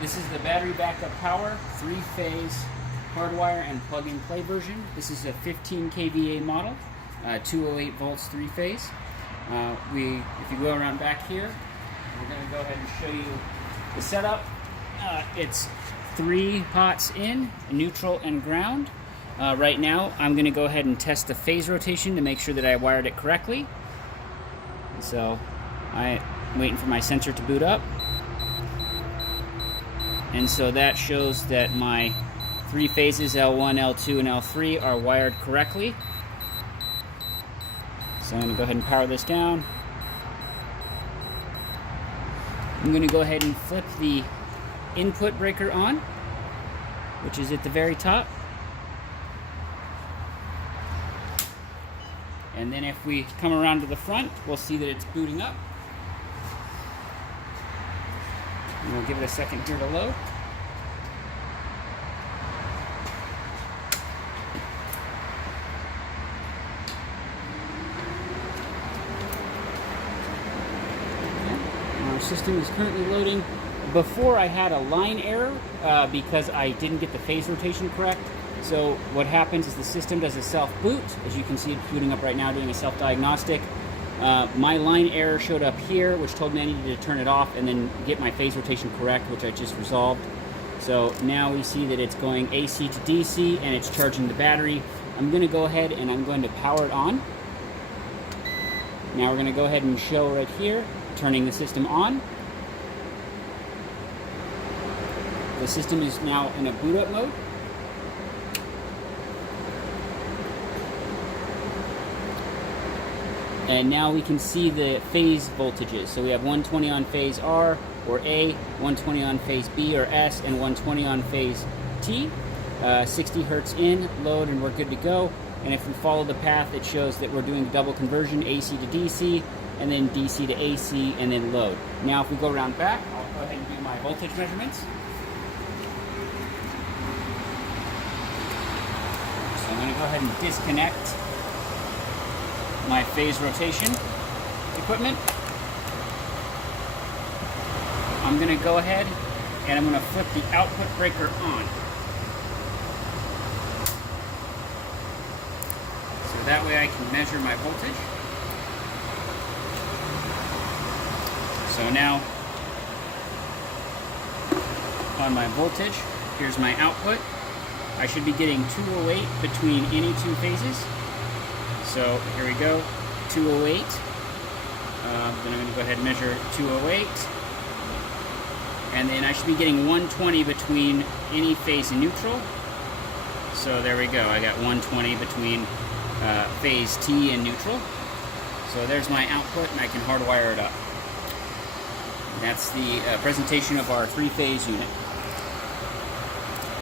This is the battery backup power, 3-phase hardwire and plug-and-play version. This is a 15 kVA model, 208 volts, 3-phase. If you go around back here, we're going to go ahead and show you the setup. It's 3 pots in, neutral and ground. Right now, I'm going to go ahead and test the phase rotation to make sure that I wired it correctly. So I'm waiting for my sensor to boot up. And so that shows that my 3 phases, L1, L2, and L3 are wired correctly. So I'm going to go ahead and power this down. I'm going to go ahead and flip the input breaker on, which is at the very top. And then if we come around to the front, we'll see that it's booting up. And we'll give it a second here to load. Our system is currently loading. Before I had a line error because I didn't get the phase rotation correct. So what happens is the system does a self-boot. As you can see, it's booting up right now, doing a self-diagnostic. My line error showed up here, which told me I needed to turn it off and then get my phase rotation correct, which I just resolved. So now we see that it's going AC to DC and it's charging the battery. I'm going to go ahead and I'm going to power it on. Now we're going to go ahead and show right here, turning the system on. The system is now in a boot up mode. And now we can see the phase voltages. So we have 120 on phase R or A, 120 on phase B or S, and 120 on phase T. 60 hertz in, load, and we're good to go. And if we follow the path, it shows that we're doing the double conversion, AC to DC, and then DC to AC, and then load. Now if we go around back, I'll go ahead and do my voltage measurements. So I'm going to go ahead and disconnect my phase rotation equipment. I'm going to go ahead and I'm going to flip the output breaker on. So that way I can measure my voltage. So now on my voltage, here's my output. I should be getting 208 between any 2 phases. So here we go, 208. Then I'm going to go ahead and measure 208. And then I should be getting 120 between any phase and neutral. So there we go, I got 120 between phase T and neutral. So there's my output, and I can hardwire it up. And that's the presentation of our 3-phase unit.